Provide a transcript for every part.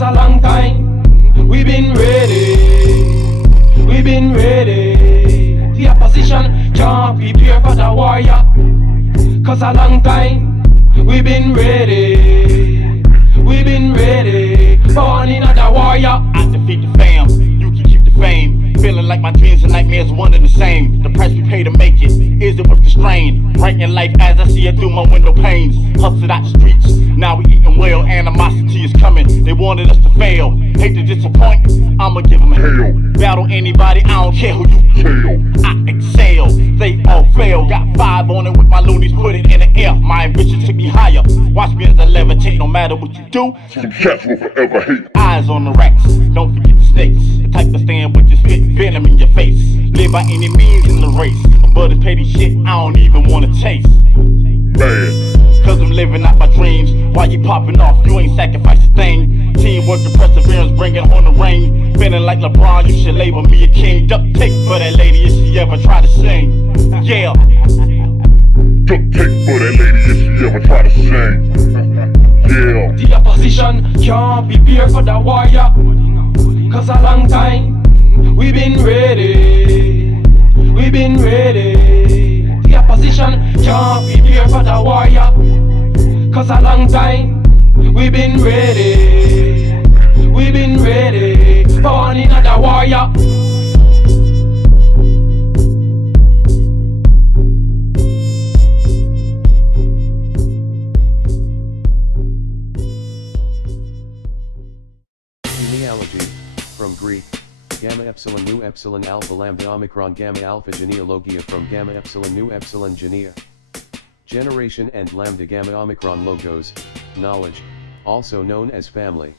'Cause a long time we been ready, we been ready. The opposition can't prepare for the warrior. 'Cause a long time we been ready, we been ready. Born in the warrior. I defeat the fam, you can keep the fame. Feeling like my dreams and nightmares one and the same. The price we pay to make it, is it worth the strain? Writing life as I see it through my window panes. Hustled out the streets, now we eating well. Animosity is coming, they wanted us to fail. Hate to disappoint, I'ma give them hell. Battle anybody, I don't care who you kill. I excel, they all fail. Got 5 on it with my loonies, put it in the air. My ambition took me higher, watch me as I levitate. No matter what you do, some cats will forever hate. Eyes on the racks, don't forget the snakes. The type to stand with your spit venom in your face. Live by any means in the race, but it's petty shit I don't even wanna taste. Man, Cause I'm living out my dreams. While you popping off, you ain't sacrificed a thing. Teamwork and perseverance, bringing on the rain. Feeling like LeBron, you should label me a king. Duct tape for that lady if she ever try to sing. Yeah. duct tape for that lady if she ever try to sing. Yeah. The opposition can't prepare for the warrior. 'Cause a long time we been ready, we been ready. The opposition can't prepare for the warrior. 'Cause a long time we been ready, we been ready. Born in the warrior. Genealogy, from Greek, gamma epsilon nu epsilon alpha lambda omicron gamma alpha genealogia from gamma epsilon nu epsilon genea. Generation and lambda gamma omicron logos, knowledge, also known as family.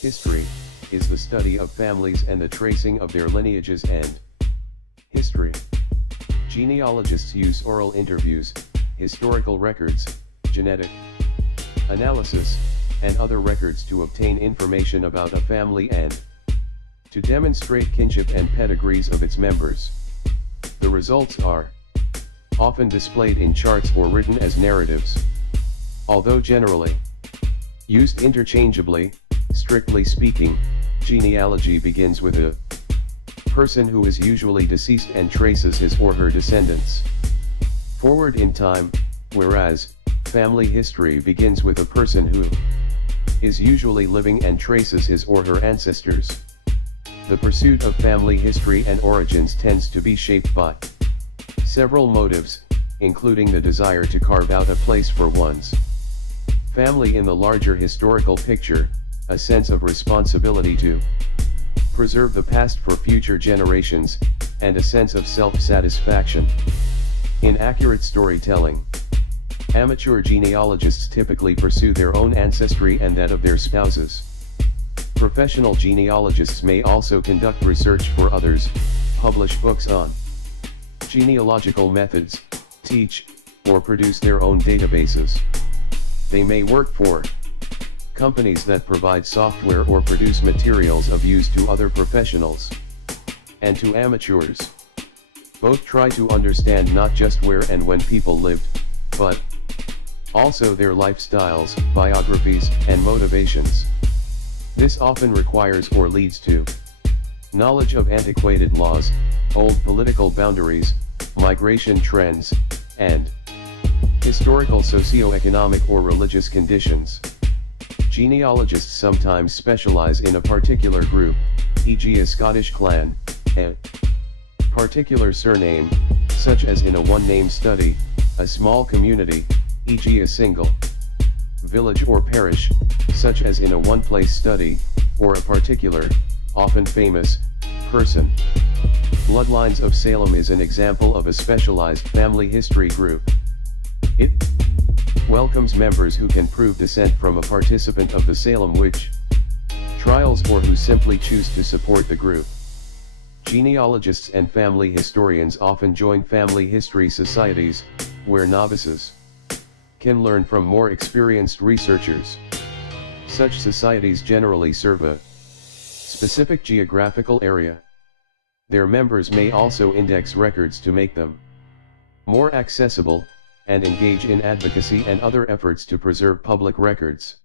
History, is the study of families and the tracing of their lineages and history. Genealogists use oral interviews, historical records, genetic analysis, and other records to obtain information about a family and to demonstrate kinship and pedigrees of its members. The results are often displayed in charts or written as narratives. Although generally used interchangeably, strictly speaking, genealogy begins with a person who is usually deceased and traces his or her descendants forward in time, whereas family history begins with a person who is usually living and traces his or her ancestors. The pursuit of family history and origins tends to be shaped by several motives, including the desire to carve out a place for one's family in the larger historical picture, a sense of responsibility to preserve the past for future generations, and a sense of self-satisfaction in accurate storytelling. Amateur genealogists typically pursue their own ancestry and that of their spouses. Professional genealogists may also conduct research for others, publish books on genealogical methods, teach, or produce their own databases. They may work for companies that provide software or produce materials of use to other professionals and to amateurs. Both try to understand not just where and when people lived, but also their lifestyles, biographies, and motivations. This often requires or leads to knowledge of antiquated laws, old political boundaries, migration trends, and historical socio-economic or religious conditions. Genealogists sometimes specialize in a particular group, e.g. a Scottish clan, a particular surname, such as in a one-name study, a small community, e.g. a single village or parish, such as in a one-place study, or a particular, often famous, person. Bloodlines of Salem is an example of a specialized family history group. It welcomes members who can prove descent from a participant of the Salem witch trials or who simply choose to support the group. Genealogists and family historians often join family history societies, where novices can learn from more experienced researchers. Such societies generally serve a specific geographical area. Their members may also index records to make them more accessible, and engage in advocacy and other efforts to preserve public records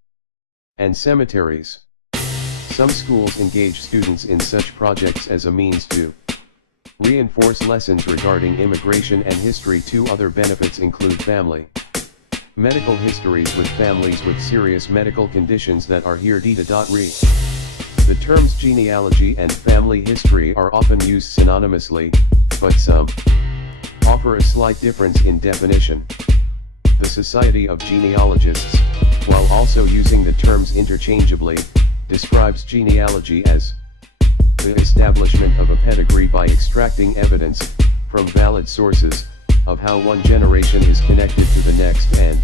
and cemeteries. Some schools engage students in such projects as a means to reinforce lessons regarding immigration and history. Two other benefits include family medical histories with families with serious medical conditions that are here. Re. The terms genealogy and family history are often used synonymously, but some offer a slight difference in definition. The Society of Genealogists, while also using the terms interchangeably, describes genealogy as the establishment of a pedigree by extracting evidence, from valid sources, of how one generation is connected to the next, and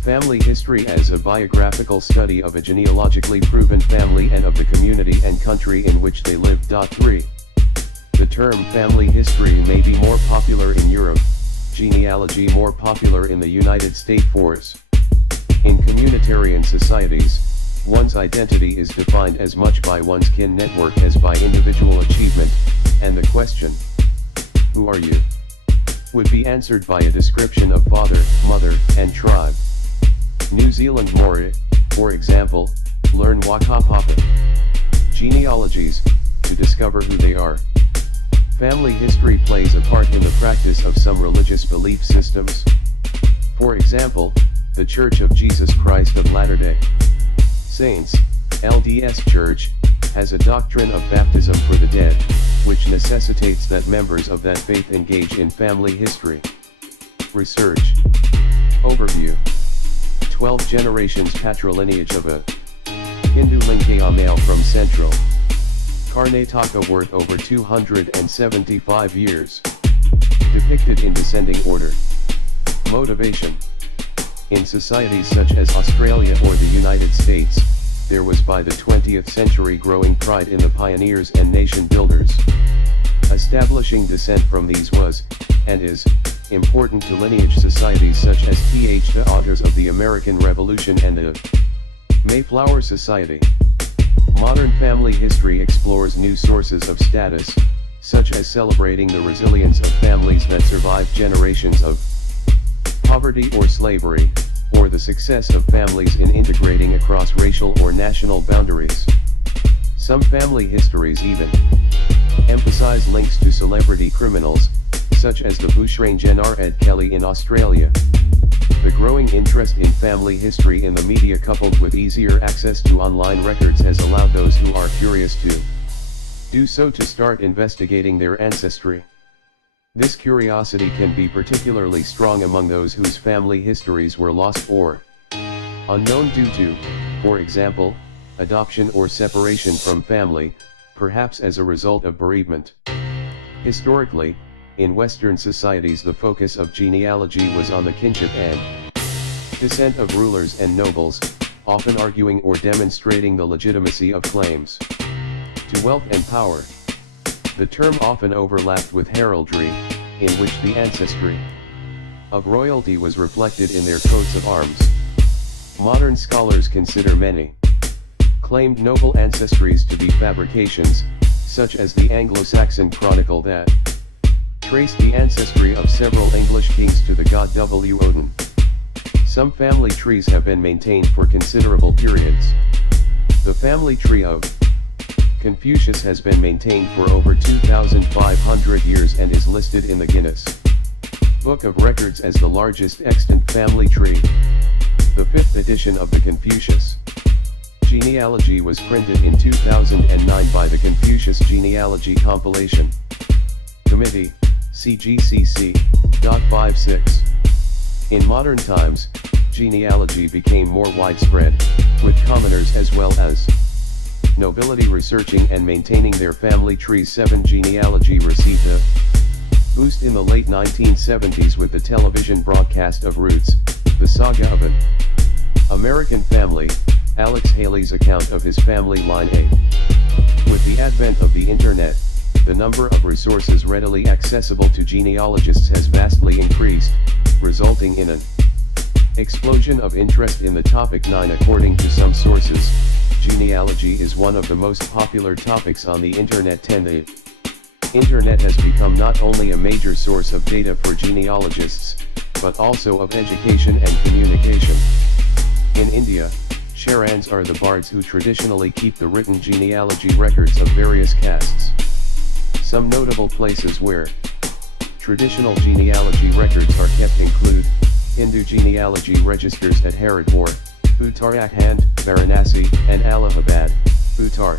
family history as a biographical study of a genealogically proven family and of the community and country in which they live. 3. The term family history may be more popular in Europe, genealogy more popular in the United States. In communitarian societies, one's identity is defined as much by one's kin network as by individual achievement, and the question, "Who are you?" would be answered by a description of father, mother, and tribe. New Zealand Maori, for example, learn Wakapapa genealogies, to discover who they are. Family history plays a part in the practice of some religious belief systems. For example, the Church of Jesus Christ of Latter-day Saints, LDS Church, has a doctrine of baptism for the dead, which necessitates that members of that faith engage in family history. Research. Overview. 12 generations patrilineage of a Hindu Lingaya male from Central Karnataka worth over 275 years. Depicted in descending order. Motivation. In societies such as Australia or the United States, there was by the 20th century growing pride in the pioneers and nation builders. Establishing descent from these was, and is, important to lineage societies such as the authors of the American Revolution and the Mayflower Society. Modern family history explores new sources of status, such as celebrating the resilience of families that survived generations of poverty or slavery, or the success of families in integrating across racial or national boundaries. Some family histories even emphasize links to celebrity criminals, such as the bushranger Ed Kelly in Australia. The growing interest in family history in the media coupled with easier access to online records has allowed those who are curious to do so to start investigating their ancestry. This curiosity can be particularly strong among those whose family histories were lost or unknown due to, for example, adoption or separation from family, perhaps as a result of bereavement. Historically, in Western societies the focus of genealogy was on the kinship and descent of rulers and nobles, often arguing or demonstrating the legitimacy of claims to wealth and power. The term often overlapped with heraldry, in which the ancestry of royalty was reflected in their coats of arms. Modern scholars consider many claimed noble ancestries to be fabrications, such as the Anglo-Saxon Chronicle that traced the ancestry of several English kings to the god W. Odin. Some family trees have been maintained for considerable periods. The family tree of Confucius has been maintained for over 2,500 years and is listed in the Guinness Book of Records as the largest extant family tree. The 5th edition of the Confucius Genealogy was printed in 2009 by the Confucius Genealogy Compilation Committee, CGCC. 56. In modern times, genealogy became more widespread, with commoners as well as nobility researching and maintaining their family trees. 7. Genealogy received a boost in the late 1970s with the television broadcast of Roots, the saga of an American family, Alex Haley's account of his family line. With the advent of the internet, the number of resources readily accessible to genealogists has vastly increased, resulting in an explosion of interest in the topic. 9. According to some sources, genealogy is one of the most popular topics on the internet. 10. The internet has become not only a major source of data for genealogists, but also of education and communication. In India, Sharans are the bards who traditionally keep the written genealogy records of various castes. Some notable places where traditional genealogy records are kept include Hindu genealogy registers at Haridwar, Uttarakhand, Varanasi, and Allahabad, Uttar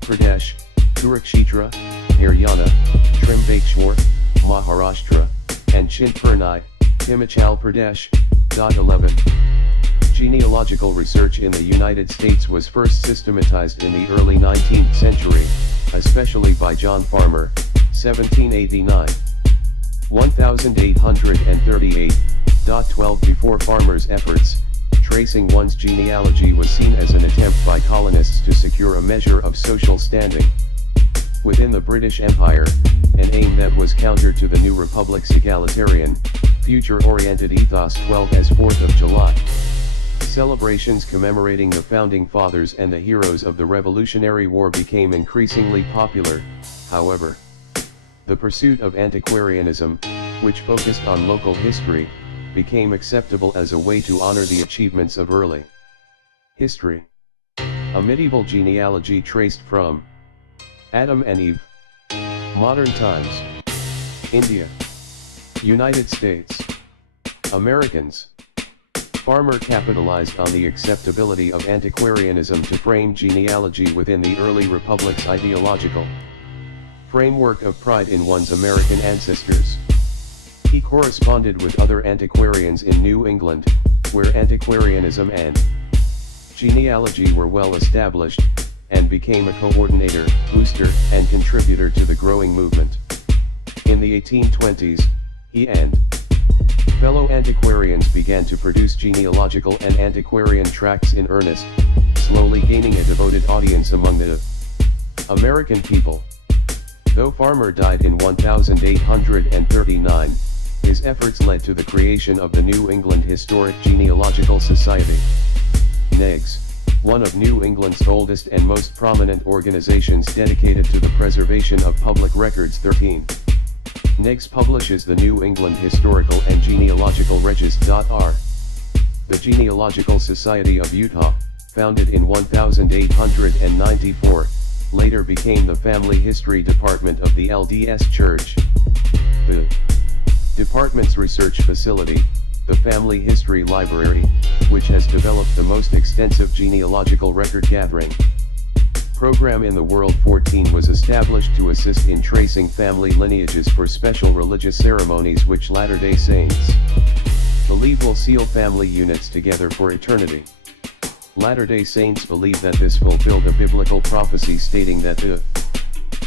Pradesh, Kurukshetra, Haryana, Trimbakeshwar, Maharashtra, and Chintpurni, Himachal Pradesh. 11. Genealogical research in the United States was first systematized in the early 19th century, especially by John Farmer, 1789. 1838. 12 Before Farmer's efforts, tracing one's genealogy was seen as an attempt by colonists to secure a measure of social standing within the British Empire, an aim that was counter to the new republic's egalitarian, future-oriented ethos. 12 As 4th of July. Celebrations commemorating the Founding Fathers and the heroes of the Revolutionary War became increasingly popular, however. The pursuit of antiquarianism, which focused on local history, became acceptable as a way to honor the achievements of early history. A medieval genealogy traced from Adam and Eve. Modern times. India. United States. Americans. Farmer capitalized on the acceptability of antiquarianism to frame genealogy within the early republic's ideological framework of pride in one's American ancestors. He corresponded with other antiquarians in New England, where antiquarianism and genealogy were well established, and became a coordinator, booster, and contributor to the growing movement. In the 1820s, he and fellow antiquarians began to produce genealogical and antiquarian tracts in earnest, slowly gaining a devoted audience among the American people. Though Farmer died in 1839, his efforts led to the creation of the New England Historic Genealogical Society. NEGS, one of New England's oldest and most prominent organizations dedicated to the preservation of public records. 13. NEGS publishes the New England Historical and Genealogical Regist.R. The Genealogical Society of Utah, founded in 1894, later became the Family History Department of the LDS Church. The department's research facility, the Family History Library, which has developed the most extensive genealogical record gathering program in the world. 14 was established to assist in tracing family lineages for special religious ceremonies which Latter-day Saints believe will seal family units together for eternity. Latter-day Saints believe that this fulfilled a biblical prophecy stating that the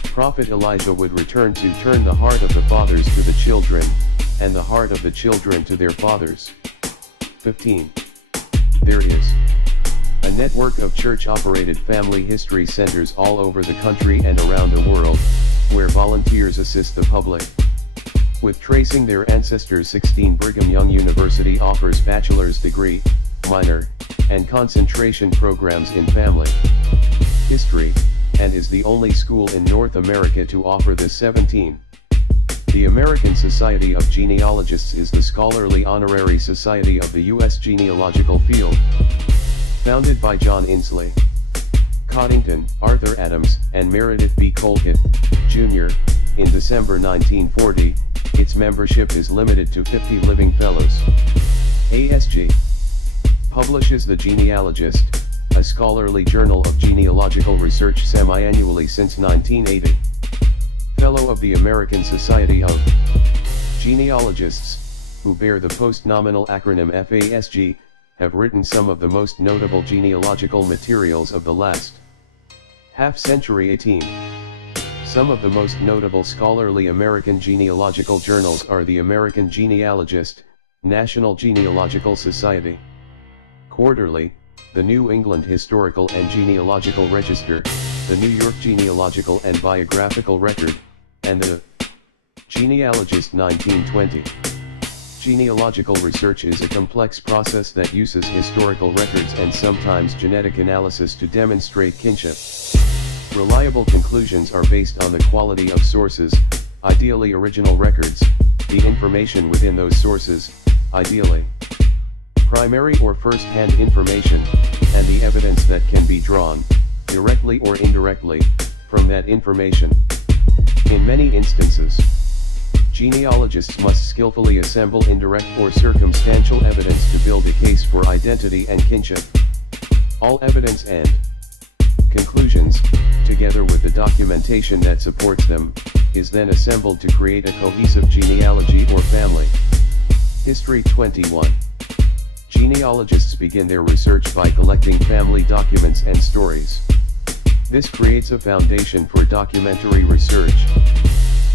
prophet Elijah would return to turn the heart of the fathers to the children, and the heart of the children to their fathers. 15. There is a network of church-operated family history centers all over the country and around the world, where volunteers assist the public with tracing their ancestors. 16. Brigham Young University offers bachelor's degree, minor, and concentration programs in family history, and is the only school in North America to offer this. 17. The American Society of Genealogists is the scholarly honorary society of the U.S. genealogical field. Founded by John Inslee Coddington, Arthur Adams, and Meredith B. Colquitt, Jr., in December 1940, its membership is limited to 50 living fellows. ASG publishes The Genealogist, a scholarly journal of genealogical research semi-annually since 1980. Fellow of the American Society of Genealogists, who bear the post-nominal acronym FASG, have written some of the most notable genealogical materials of the last half-century. 18. Some of the most notable scholarly American genealogical journals are the American Genealogist, National Genealogical Society Quarterly, the New England Historical and Genealogical Register, the New York Genealogical and Biographical Record, and the Genealogist. 1920. Genealogical research is a complex process that uses historical records and sometimes genetic analysis to demonstrate kinship. Reliable conclusions are based on the quality of sources, ideally original records, the information within those sources, ideally primary or first-hand information, and the evidence that can be drawn, directly or indirectly, from that information. In many instances, genealogists must skillfully assemble indirect or circumstantial evidence to build a case for identity and kinship. All evidence and conclusions, together with the documentation that supports them, is then assembled to create a cohesive genealogy or family. History 21. Genealogists begin their research by collecting family documents and stories. This creates a foundation for documentary research,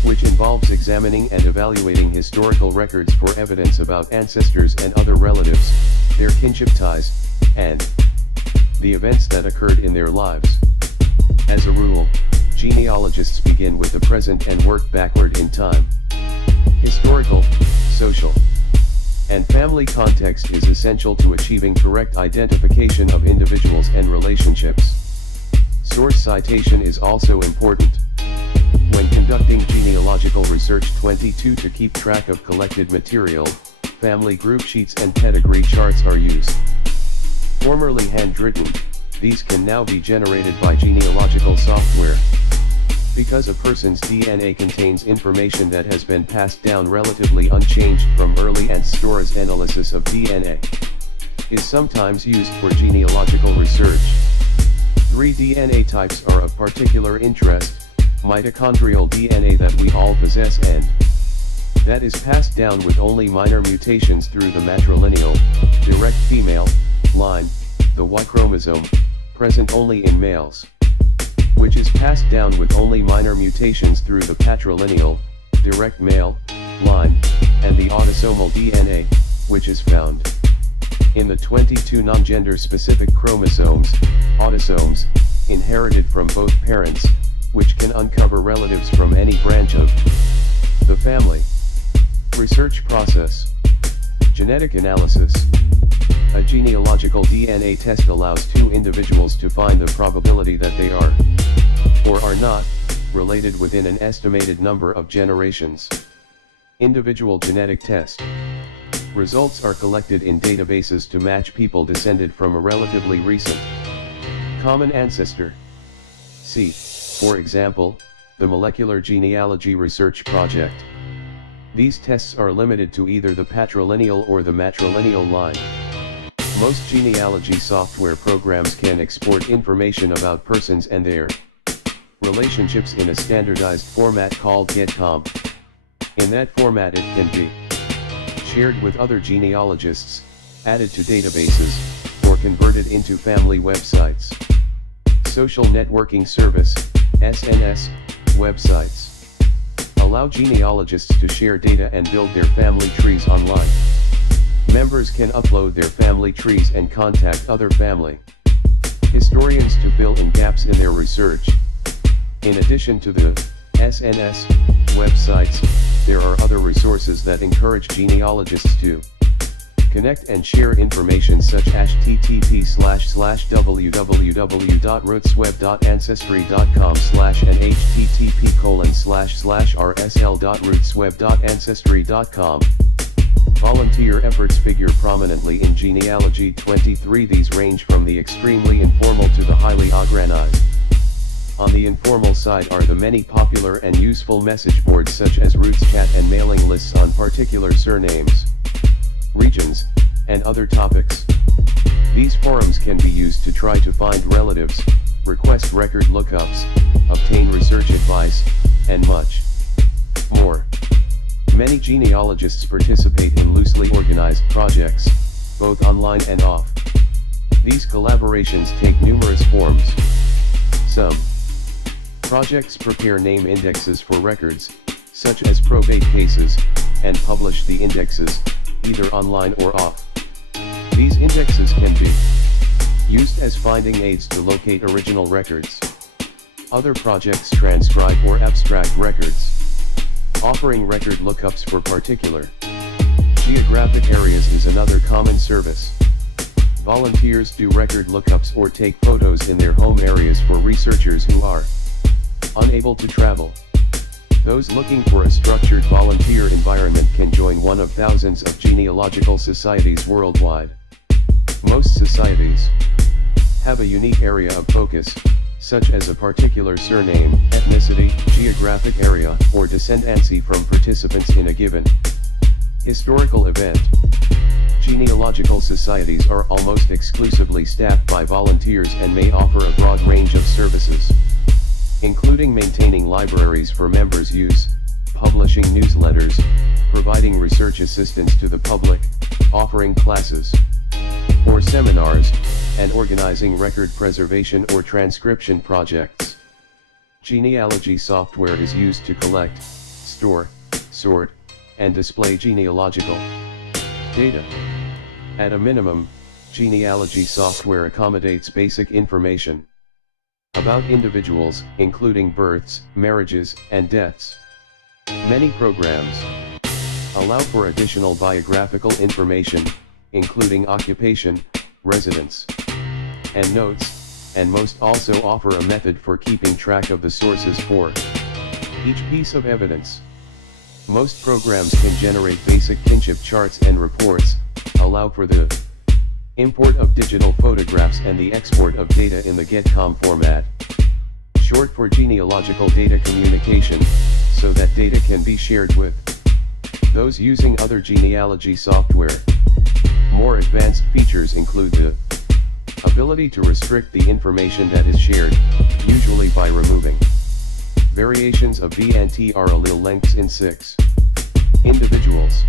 which involves examining and evaluating historical records for evidence about ancestors and other relatives, their kinship ties, and the events that occurred in their lives. As a rule, genealogists begin with the present and work backward in time. Historical, social, and family context is essential to achieving correct identification of individuals and relationships. Source citation is also important. When conducting genealogical research 22 to keep track of collected material, family group sheets and pedigree charts are used. Formerly handwritten, these can now be generated by genealogical software. Because a person's DNA contains information that has been passed down relatively unchanged from early ancestors, analysis of DNA is sometimes used for genealogical research. 3 DNA types are of particular interest: mitochondrial DNA that we all possess and that is passed down with only minor mutations through the matrilineal, direct female, line, the Y chromosome, present only in males, which is passed down with only minor mutations through the patrilineal, direct male, line, and the autosomal DNA, which is found in the 22 non-gender specific chromosomes, autosomes, inherited from both parents, which can uncover relatives from any branch of the family. Research process. Genetic analysis. A genealogical DNA test allows two individuals to find the probability that they are, or are not, related within an estimated number of generations. Individual genetic test. Results are collected in databases to match people descended from a relatively recent common ancestor. See, for example, the Molecular Genealogy Research Project. These tests are limited to either the patrilineal or the matrilineal line. Most genealogy software programs can export information about persons and their relationships in a standardized format called getcom. In that format it can be shared with other genealogists, added to databases, or converted into family websites. Social networking service, SNS, websites allow genealogists to share data and build their family trees online. Members can upload their family trees and contact other family historians to fill in gaps in their research. In addition to the SNS websites, there are other resources that encourage genealogists to connect and share information, such as http://www.rootsweb.ancestry.com/ and http://rsl.rootsweb.ancestry.com. Volunteer efforts figure prominently in Genealogy 23. These range from the extremely informal to the highly organized. On the informal side are the many popular and useful message boards such as Roots Chat and mailing lists on particular surnames, regions, and other topics. These forums can be used to try to find relatives, request record lookups, obtain research advice, and much more. Many genealogists participate in loosely organized projects, both online and off. These collaborations take numerous forms. Some projects prepare name indexes for records, such as probate cases, and publish the indexes, either online or off. These indexes can be used as finding aids to locate original records. Other projects transcribe or abstract records, offering record lookups for particular geographic areas is another common service. Volunteers do record lookups or take photos in their home areas for researchers who are unable to travel. Those looking for a structured volunteer environment can join one of thousands of genealogical societies worldwide. Most societies have a unique area of focus, such as a particular surname, ethnicity, geographic area, or descendancy from participants in a given historical event. Genealogical societies are almost exclusively staffed by volunteers and may offer a broad range of services, including maintaining libraries for members' use, publishing newsletters, providing research assistance to the public, offering classes or seminars, and organizing record preservation or transcription projects. Genealogy software is used to collect, store, sort, and display genealogical data. At a minimum, genealogy software accommodates basic information about individuals, including births, marriages, and deaths. Many programs allow for additional biographical information, including occupation, residence, and notes, and most also offer a method for keeping track of the sources for each piece of evidence. Most programs can generate basic kinship charts and reports, allow for the import of digital photographs and the export of data in the GetCom format, short for genealogical data communication, so that data can be shared with those using other genealogy software. More advanced features include the ability to restrict the information that is shared, usually by removing variations of VNTR allele lengths in 6 individuals.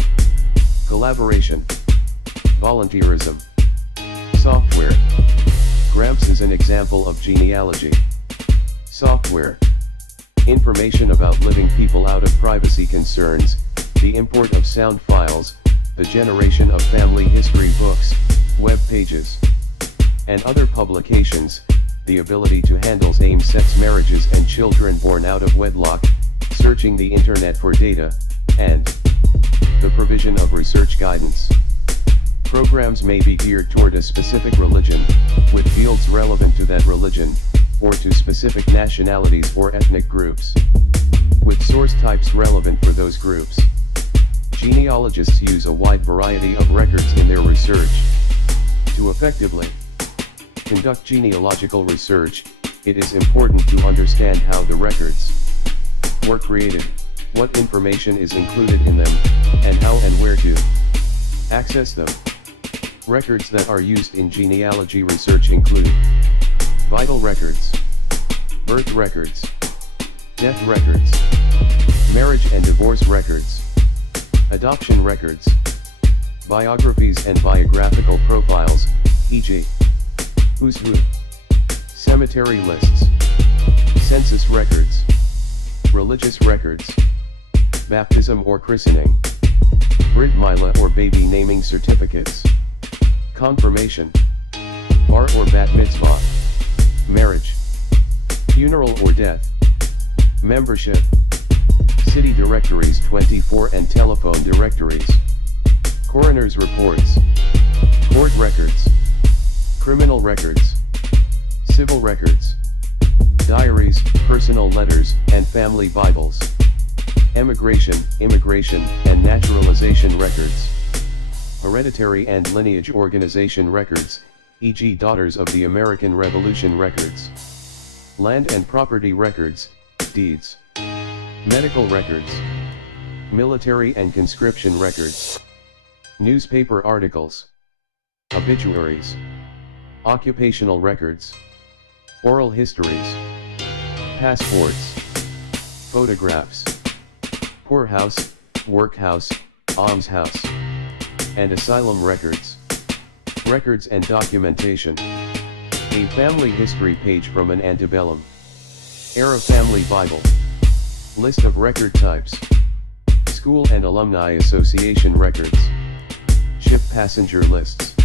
Collaboration. Volunteerism. Software. Gramps is an example of genealogy software. Information about living people out of privacy concerns, the import of sound files, the generation of family history books, web pages, and other publications, the ability to handle same-sex marriages and children born out of wedlock, searching the internet for data, and the provision of research guidance. Programs may be geared toward a specific religion, with fields relevant to that religion, or to specific nationalities or ethnic groups, with source types relevant for those groups. Genealogists use a wide variety of records in their research. To effectively conduct genealogical research, it is important to understand how the records were created, what information is included in them, and how and where to access them. Records that are used in genealogy research include vital records, birth records, death records, marriage and divorce records, adoption records, biographies and biographical profiles, e.g. who's who, cemetery lists, census records, religious records, baptism or christening, Brit Milah or baby naming certificates, confirmation, bar or bat mitzvah, marriage, funeral or death, membership, city directories 24 and telephone directories, coroner's reports, court records, criminal records, civil records, diaries, personal letters, and family Bibles, immigration, and naturalization records, hereditary and lineage organization records, e.g. Daughters of the American Revolution records, land and property records, deeds, medical records, military and conscription records, newspaper articles, obituaries, occupational records, oral histories, passports, photographs, poorhouse, workhouse, almshouse, and asylum records, records and documentation, a family history page from an antebellum era family Bible, list of record types, school and alumni association records, ship passenger lists,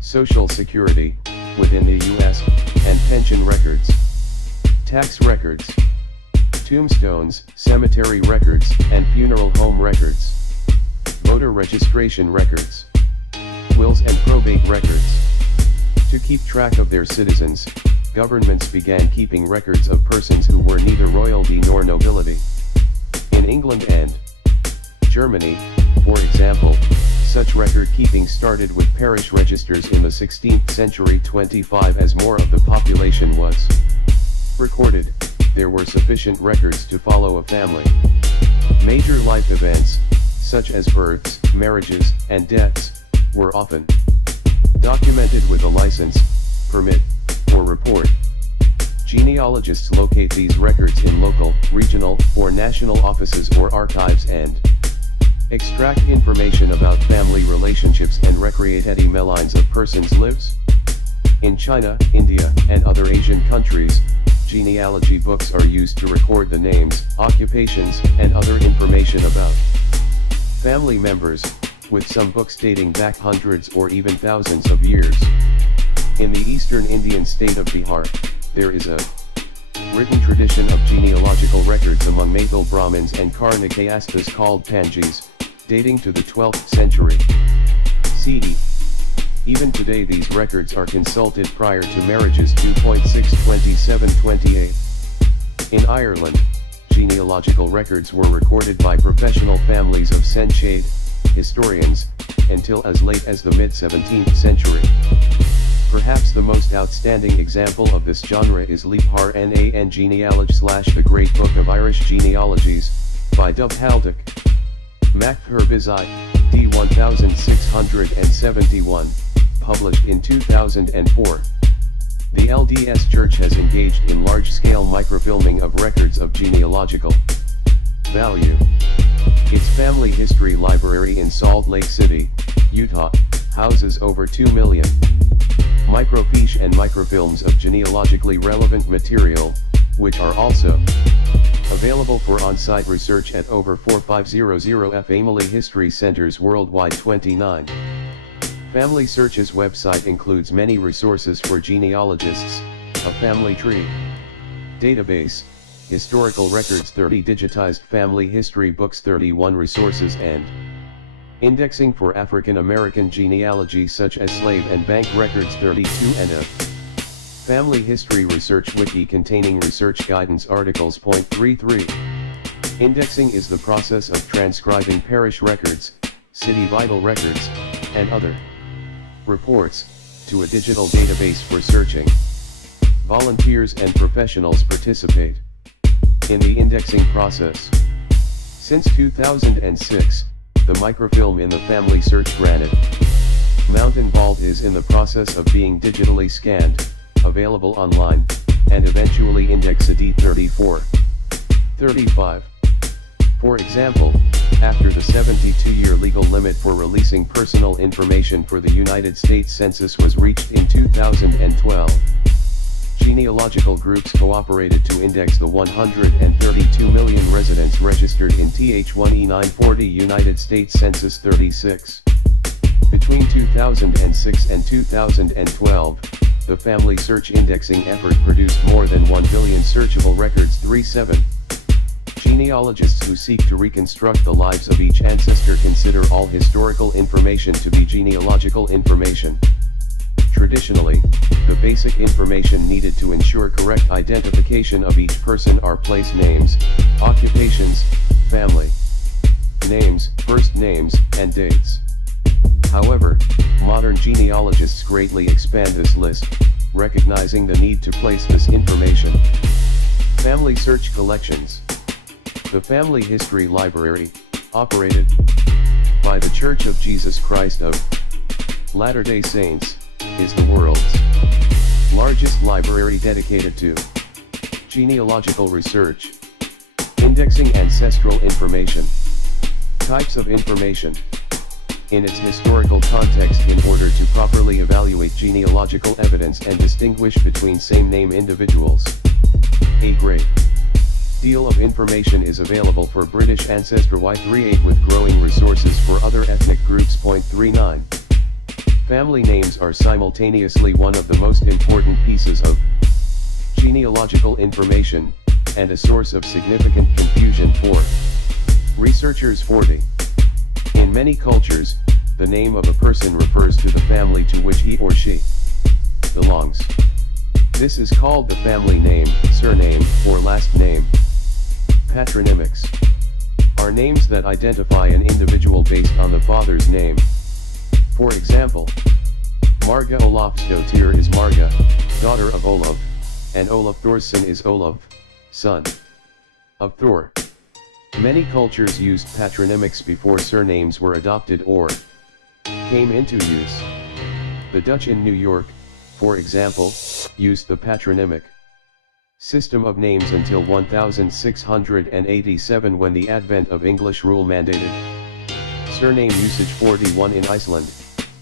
Social Security, within the U.S., and pension records, tax records, tombstones, cemetery records, and funeral home records, voter registration records, wills and probate records. To keep track of their citizens, governments began keeping records of persons who were neither royalty nor nobility. In England and Germany, for example, Such record keeping started with parish registers in the 16th century. 25 As more of the population was recorded, there were sufficient records to follow a family. Major life events, such as births, marriages, and deaths, were often documented with a license, permit, or report. Genealogists locate these records in local, regional, or national offices or archives and extract information about family relationships and recreate melines of persons' lives. In China, India, and other Asian countries, genealogy books are used to record the names, occupations, and other information about family members, with some books dating back hundreds or even thousands of years. In the eastern Indian state of Bihar, there is a written tradition of genealogical records among Maithil Brahmins and Karna castes called Panjis, dating to the 12th century CE. Even today these records are consulted prior to marriages. 2.62728. In Ireland, genealogical records were recorded by professional families of Senshade, historians, until as late as the mid-17th century. Perhaps the most outstanding example of this genre is Leithar Nan Genealogy / The Great Book of Irish Genealogies, by Dubh Haldick. Macthur Bizai, D 1671, published in 2004. The LDS Church has engaged in large-scale microfilming of records of genealogical value. Its family history library in Salt Lake City, Utah, houses over 2 million microfiche and microfilms of genealogically relevant material, which are also available for on-site research at over 4500 family history centers worldwide. 29. Family Search's website includes many resources for genealogists, a family tree database, historical records, 30 digitized family history books, 31 resources, and indexing for African American genealogy such as slave and bank records, 32, and a family history research wiki containing research guidance articles. 33. Indexing is the process of transcribing parish records, city vital records, and other reports to a digital database for searching. Volunteers and professionals participate in the indexing process. Since 2006, the microfilm in the Family Search Granite Mountain Vault is in the process of being digitally scanned, available online, and eventually indexed. 34. 35. For example, after the 72-year legal limit for releasing personal information for the United States Census was reached in 2012, genealogical groups cooperated to index the 132 million residents registered in Th1E940 United States Census. 36. Between 2006 and 2012, the Family Search indexing effort produced more than 1 billion searchable records. 37. Genealogists who seek to reconstruct the lives of each ancestor consider all historical information to be genealogical information. Traditionally, the basic information needed to ensure correct identification of each person are place names, occupations, family names, first names, and dates. However, modern genealogists greatly expand this list, recognizing the need to place this information. Family Search collections. The Family History Library, operated by the Church of Jesus Christ of Latter-day Saints, is the world's largest library dedicated to genealogical research, indexing ancestral information. Types of information. In its historical context, in order to properly evaluate genealogical evidence and distinguish between same-name individuals. A great deal of information is available for British ancestry. 38 with growing resources for other ethnic groups. 39. Family names are simultaneously one of the most important pieces of genealogical information, and a source of significant confusion for researchers. 40. In many cultures, the name of a person refers to the family to which he or she belongs. This is called the family name, surname, or last name. Patronymics are names that identify an individual based on the father's name, For example, Marga Olafsdottir is Marga, daughter of Olav, and Olaf Thorsson is Olav, son of Thor. Many cultures used patronymics before surnames were adopted or came into use. The Dutch in New York, for example, used the patronymic system of names until 1687, when the advent of English rule mandated surname usage. 41 in Iceland,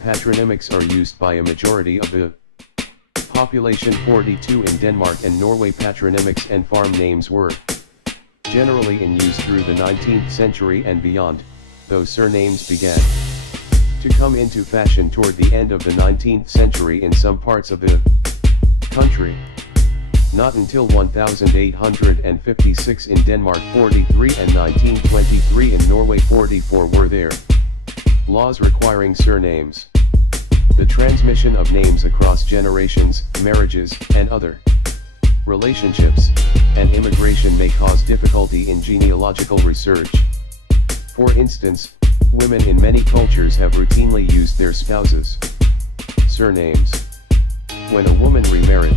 patronymics are used by a majority of the population. 42 in Denmark and Norway, patronymics and farm names were generally in use through the 19th century and beyond, though surnames began to come into fashion toward the end of the 19th century in some parts of the country. Not until 1856 in Denmark, 43 and 1923 in Norway, 44 were there laws requiring surnames. The transmission of names across generations, marriages, and other relationships, and immigration may cause difficulty in genealogical research. For instance, women in many cultures have routinely used their spouses' surnames. When a woman remarried,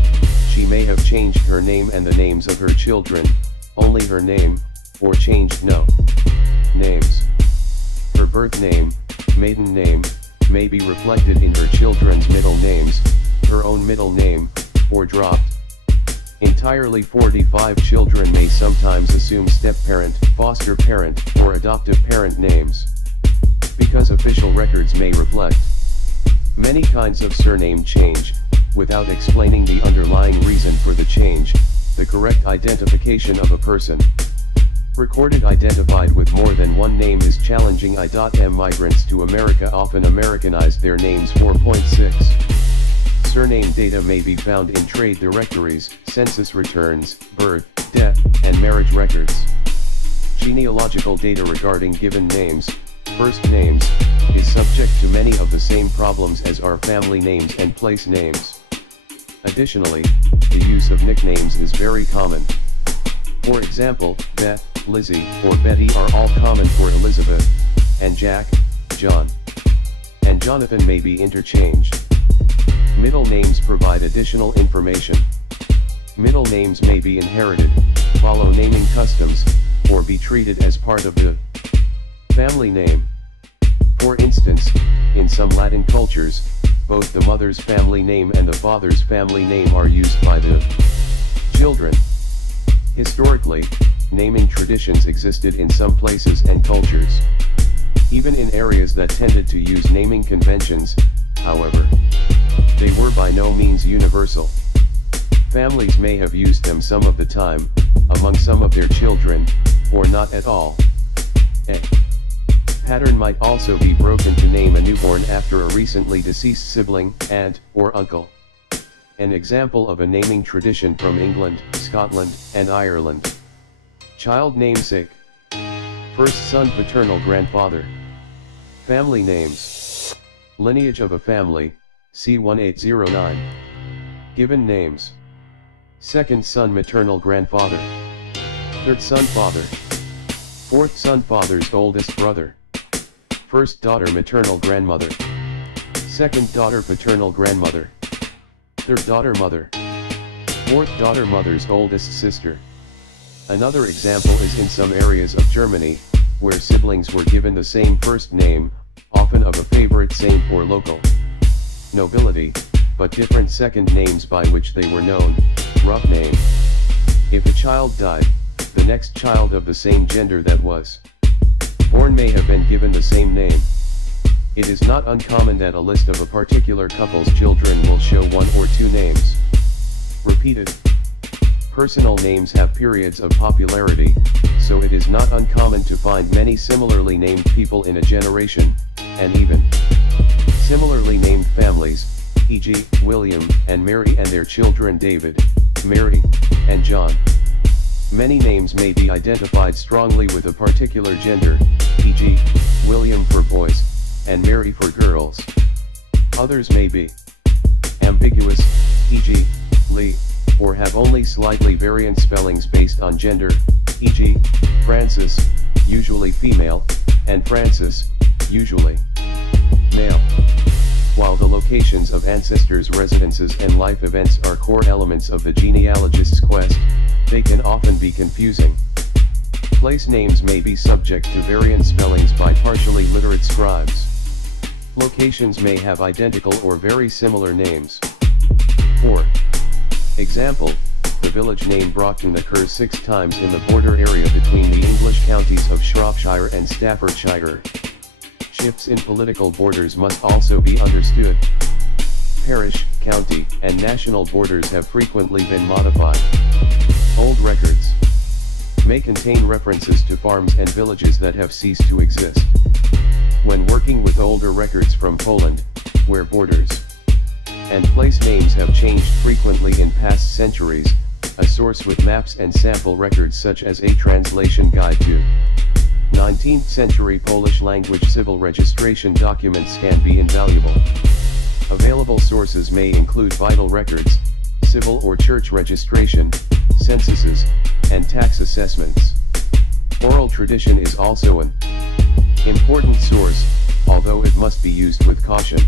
she may have changed her name and the names of her children, only her name, or changed no names. Her birth name, maiden name, may be reflected in her children's middle names, her own middle name, or dropped entirely. 45 Children may sometimes assume step-parent, foster parent, or adoptive parent names, because official records may reflect many kinds of surname change, without explaining the underlying reason for the change, the correct identification of a person recorded identified with more than one name is challenging. Migrants to America often Americanized their names. 4.6 Surname data may be found in trade directories, census returns, birth, death, and marriage records. Genealogical data regarding given names, first names, is subject to many of the same problems as are family names and place names. Additionally, the use of nicknames is very common. For example, Beth, Lizzie, or Betty are all common for Elizabeth, and Jack, John, and Jonathan may be interchanged. Middle names provide additional information. Middle names may be inherited, follow naming customs, or be treated as part of the family name. For instance, in some Latin cultures, both the mother's family name and the father's family name are used by the children. Historically, naming traditions existed in some places and cultures. Even in areas that tended to use naming conventions, however, they were by no means universal. Families may have used them some of the time, among some of their children, or not at all. A pattern might also be broken to name a newborn after a recently deceased sibling, aunt, or uncle. An example of a naming tradition from England, Scotland, and Ireland. Child namesake. First son, paternal grandfather. Family names. Lineage of a family, C1809. Given names. Second son, maternal grandfather. Third son, father. Fourth son, father's oldest brother. First daughter, maternal grandmother. Second daughter, paternal grandmother. Third daughter, mother. Fourth daughter, mother's oldest sister. Another example is in some areas of Germany, where siblings were given the same first name, often of a favorite saint or local nobility, but different second names by which they were known, rough name. If a child died, the next child of the same gender that was born may have been given the same name. It is not uncommon that a list of a particular couple's children will show one or two names repeated. Personal names have periods of popularity, so it is not uncommon to find many similarly named people in a generation, and even similarly named families, e.g., William and Mary and their children David, Mary, and John. Many names may be identified strongly with a particular gender, e.g., William for boys, and Mary for girls. Others may be ambiguous, e.g., Lee, or have only slightly variant spellings based on gender, e.g., Francis, usually female, and Francis, usually male. While the locations of ancestors' residences and life events are core elements of the genealogist's quest, they can often be confusing. Place names may be subject to variant spellings by partially literate scribes. Locations may have identical or very similar names. For example, the village name Brockton occurs 6 times in the border area between the English counties of Shropshire and Staffordshire. Shifts in political borders must also be understood. Parish, county, and national borders have frequently been modified. Old records may contain references to farms and villages that have ceased to exist. When working with older records from Poland, where borders and place names have changed frequently in past centuries, a source with maps and sample records such as a translation guide to 19th century Polish language civil registration documents can be invaluable. Available sources may include vital records, civil or church registration, censuses, and tax assessments. Oral tradition is also an important source, although it must be used with caution.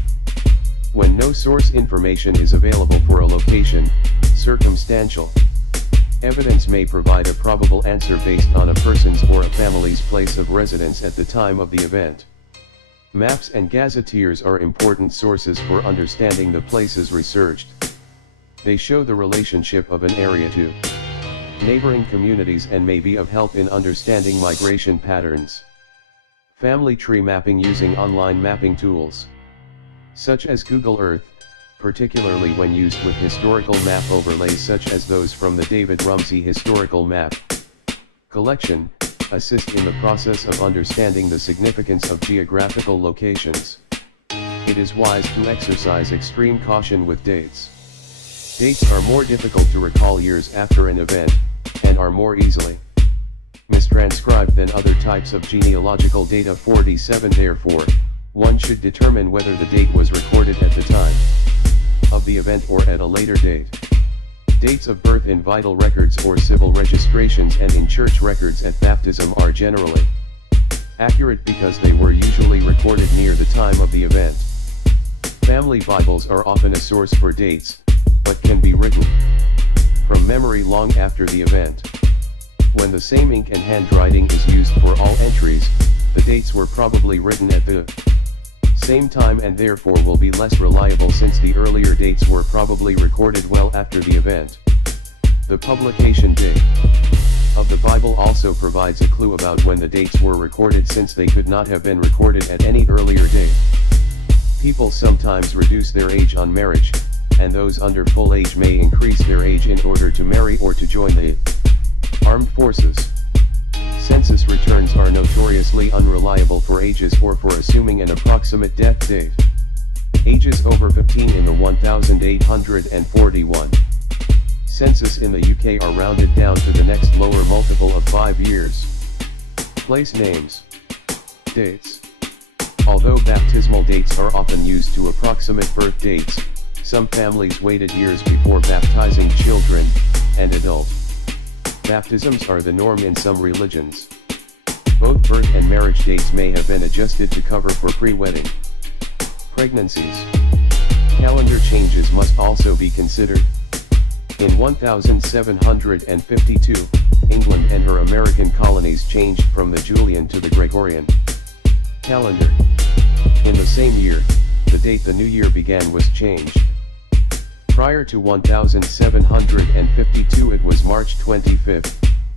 When no source information is available for a location, circumstantial evidence may provide a probable answer based on a person's or a family's place of residence at the time of the event. Maps and gazetteers are important sources for understanding the places researched. They show the relationship of an area to neighboring communities and may be of help in understanding migration patterns. Family tree mapping using online mapping tools, such as Google Earth, particularly when used with historical map overlays such as those from the David Rumsey Historical Map collection, assist in the process of understanding the significance of geographical locations. It is wise to exercise extreme caution with dates. Dates are more difficult to recall years after an event, and are more easily mistranscribed than other types of genealogical data. 47 Therefore, one should determine whether the date was recorded at the time of the event or at a later date. Dates of birth in vital records or civil registrations and in church records at baptism are generally accurate because they were usually recorded near the time of the event. Family Bibles are often a source for dates, but can be written from memory long after the event. When the same ink and handwriting is used for all entries, the dates were probably written at the same time and therefore will be less reliable since the earlier dates were probably recorded well after the event. The publication date of the Bible also provides a clue about when the dates were recorded since they could not have been recorded at any earlier date. People sometimes reduce their age on marriage, and those under full age may increase their age in order to marry or to join the armed forces. Census returns are notoriously unreliable for ages or for assuming an approximate death date. Ages over 15 in the 1841 census in the UK are rounded down to the next lower multiple of 5 years. Place names. Dates. Although baptismal dates are often used to approximate birth dates, some families waited years before baptizing children and adults. Baptisms are the norm in some religions. Both birth and marriage dates may have been adjusted to cover for pre-wedding pregnancies. Calendar changes must also be considered. In 1752, England and her American colonies changed from the Julian to the Gregorian calendar. In the same year, the date the new year began was changed. Prior to 1752 it was March 25th,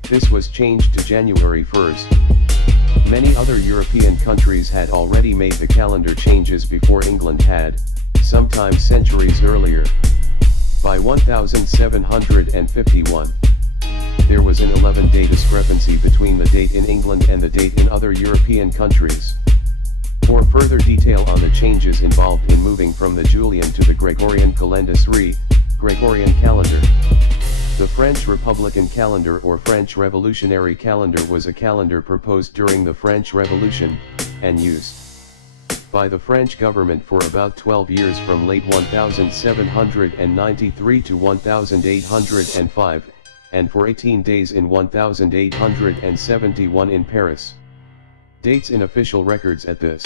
this was changed to January 1st. Many other European countries had already made the calendar changes before England had, sometimes centuries earlier. By 1751, there was an 11-day discrepancy between the date in England and the date in other European countries. For further detail on the changes involved in moving from the Julian to the Gregorian calendar, Gregorian calendar. The French Republican calendar or French Revolutionary calendar was a calendar proposed during the French Revolution, and used by the French government for about 12 years from late 1793 to 1805, and for 18 days in 1871 in Paris. Dates in official records at this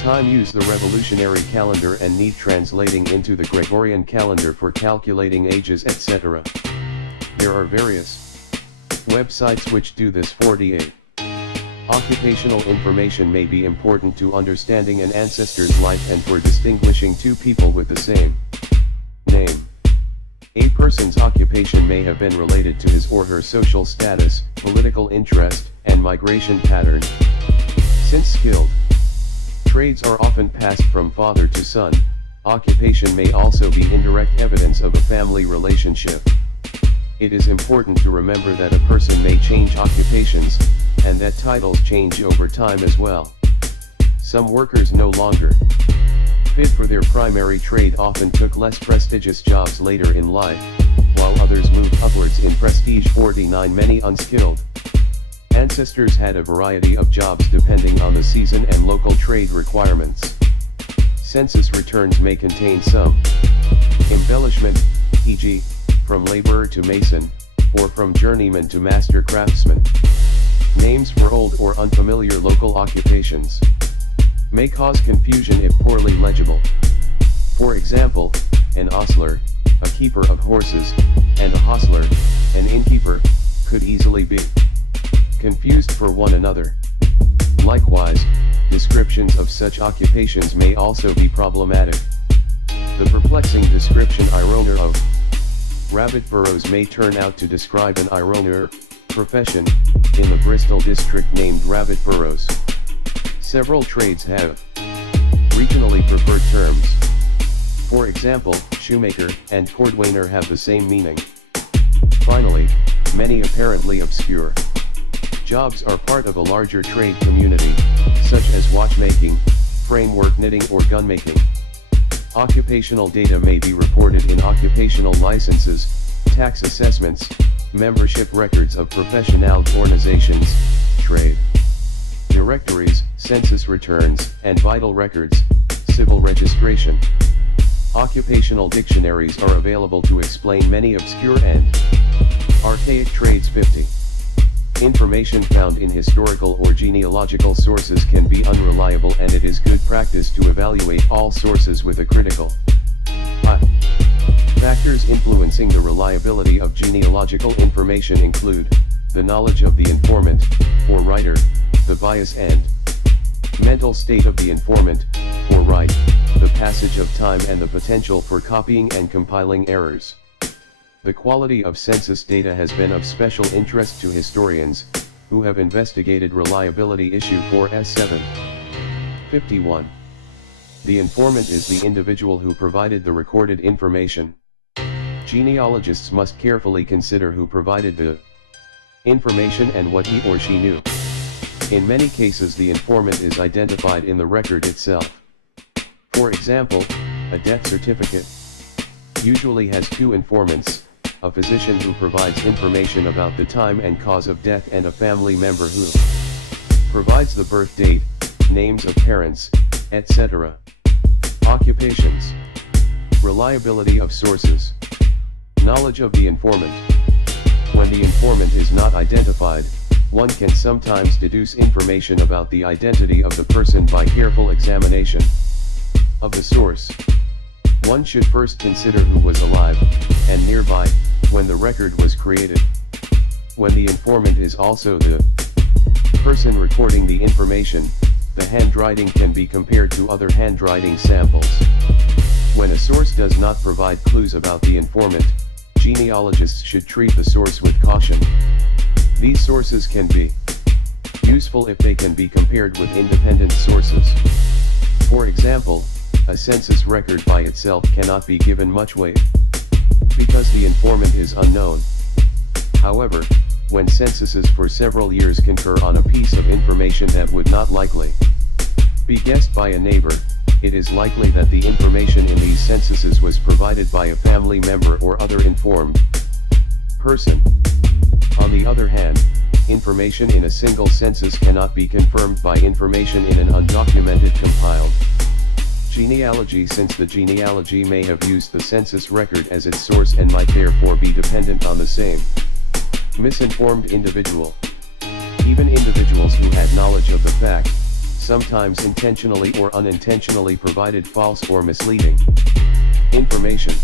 Time use the revolutionary calendar and need translating into the Gregorian calendar for calculating ages, etc. There are various websites which do this for DA. Occupational information may be important to understanding an ancestor's life and for distinguishing two people with the same name. A person's occupation may have been related to his or her social status, political interest, and migration pattern. Since skilled trades are often passed from father to son, occupation may also be indirect evidence of a family relationship. It is important to remember that a person may change occupations, and that titles change over time as well. Some workers no longer fit for their primary trade often took less prestigious jobs later in life, while others moved upwards in prestige. 49 Many unskilled ancestors had a variety of jobs depending on the season and local trade requirements. Census returns may contain some embellishment, e.g., from laborer to mason, or from journeyman to master craftsman. Names for old or unfamiliar local occupations may cause confusion if poorly legible. For example, an ostler, a keeper of horses, and a hostler, an innkeeper, could easily be confused for one another. Likewise, descriptions of such occupations may also be problematic. The perplexing description ironer of rabbit burrows may turn out to describe an ironer profession in the Bristol district named Rabbit Burrows. Several trades have regionally preferred terms. For example, shoemaker and cordwainer have the same meaning. Finally, many apparently obscure jobs are part of a larger trade community, such as watchmaking, framework knitting, or gunmaking. Occupational data may be reported in occupational licenses, tax assessments, membership records of professional organizations, trade directories, census returns, and vital records, civil registration. Occupational dictionaries are available to explain many obscure and archaic trades. 50. Information found in historical or genealogical sources can be unreliable, and it is good practice to evaluate all sources with a critical eye. Factors influencing the reliability of genealogical information include the knowledge of the informant, or writer, the bias and mental state of the informant, or writer, the passage of time, and the potential for copying and compiling errors. The quality of census data has been of special interest to historians, who have investigated reliability. Issue 4S7. 51. The informant is the individual who provided the recorded information. Genealogists must carefully consider who provided the information and what he or she knew. In many cases, the informant is identified in the record itself. For example, a death certificate usually has two informants: a physician who provides information about the time and cause of death, and a family member who provides the birth date, names of parents, etc. Occupations. Reliability of sources. Knowledge of the informant. When the informant is not identified, one can sometimes deduce information about the identity of the person by careful examination of the source. One should first consider who was alive and nearby when the record was created. When the informant is also the person recording the information, the handwriting can be compared to other handwriting samples. When a source does not provide clues about the informant, genealogists should treat the source with caution. These sources can be useful if they can be compared with independent sources. For example, a census record by itself cannot be given much weight, because the informant is unknown. However, when censuses for several years concur on a piece of information that would not likely be guessed by a neighbor, it is likely that the information in these censuses was provided by a family member or other informed person. On the other hand, information in a single census cannot be confirmed by information in an undocumented compiled genealogy, since the genealogy may have used the census record as its source and might therefore be dependent on the same misinformed individual. Even individuals who had knowledge of the fact sometimes intentionally or unintentionally provided false or misleading information.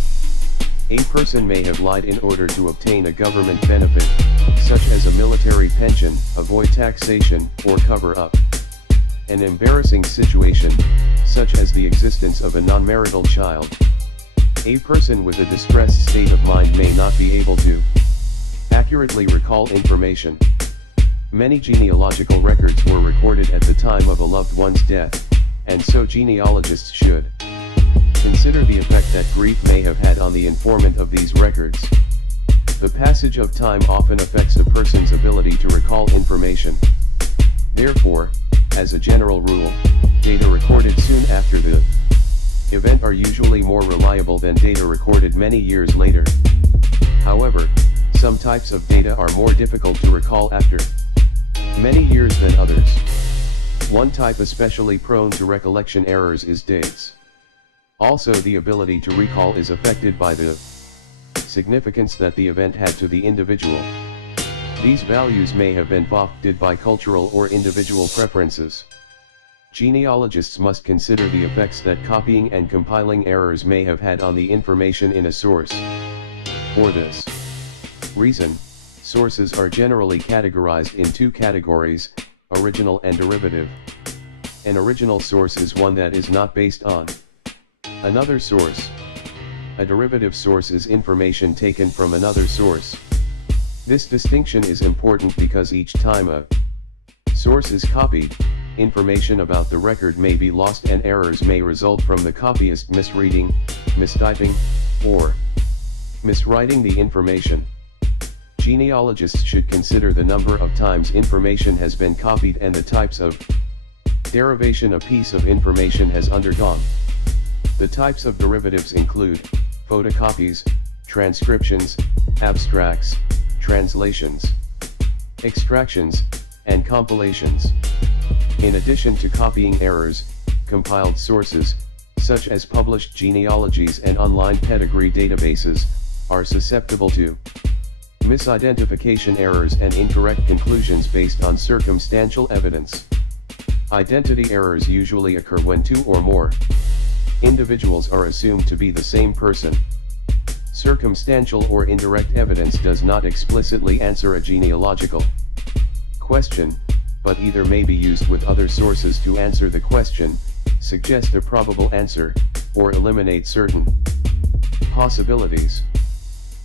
A person may have lied in order to obtain a government benefit, such as a military pension, avoid taxation, or cover up an embarrassing situation, such as the existence of a non-marital child. A person with a distressed state of mind may not be able to accurately recall information. Many genealogical records were recorded at the time of a loved one's death, and so genealogists should consider the effect that grief may have had on the informant of these records. The passage of time often affects a person's ability to recall information. Therefore, as a general rule, data recorded soon after the event are usually more reliable than data recorded many years later. However, some types of data are more difficult to recall after many years than others. One type especially prone to recollection errors is dates. Also, the ability to recall is affected by the significance that the event had to the individual. These values may have been affected by cultural or individual preferences. Genealogists must consider the effects that copying and compiling errors may have had on the information in a source. For this reason, sources are generally categorized in two categories, original and derivative. An original source is one that is not based on another source. A derivative source is information taken from another source. This distinction is important because each time a source is copied, information about the record may be lost and errors may result from the copyist misreading, mistyping, or miswriting the information. Genealogists should consider the number of times information has been copied and the types of derivation a piece of information has undergone. The types of derivatives include photocopies, transcriptions, abstracts, translations, extractions, and compilations. In addition to copying errors, compiled sources, such as published genealogies and online pedigree databases, are susceptible to misidentification errors and incorrect conclusions based on circumstantial evidence. Identity errors usually occur when two or more individuals are assumed to be the same person. Circumstantial or indirect evidence does not explicitly answer a genealogical question, but either may be used with other sources to answer the question, suggest a probable answer, or eliminate certain possibilities.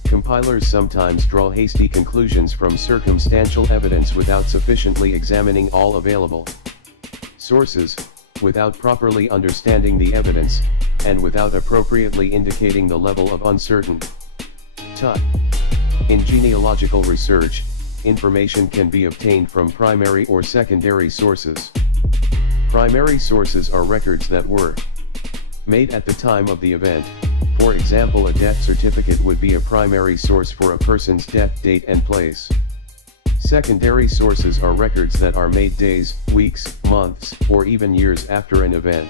Compilers sometimes draw hasty conclusions from circumstantial evidence without sufficiently examining all available sources, without properly understanding the evidence, and without appropriately indicating the level of uncertainty. In genealogical research, information can be obtained from primary or secondary sources. Primary sources are records that were made at the time of the event. For example, a death certificate would be a primary source for a person's death date and place. Secondary sources are records that are made days, weeks, months, or even years after an event.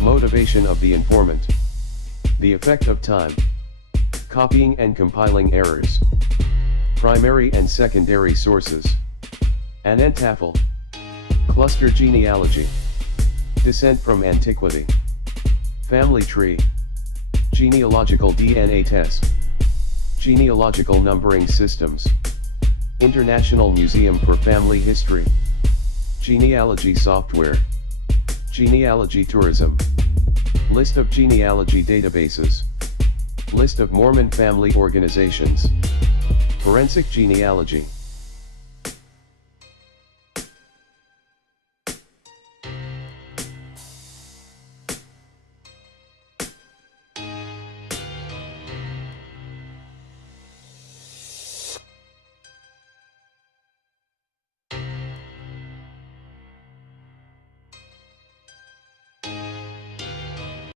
Motivation of the informant. The effect of time. Copying and compiling errors. Primary and secondary sources. Anantafel. Cluster genealogy. Descent from antiquity. Family tree. Genealogical DNA test. Genealogical numbering systems. International Museum for Family History. Genealogy software. Genealogy tourism. List of genealogy databases. List of Mormon family organizations. Forensic genealogy.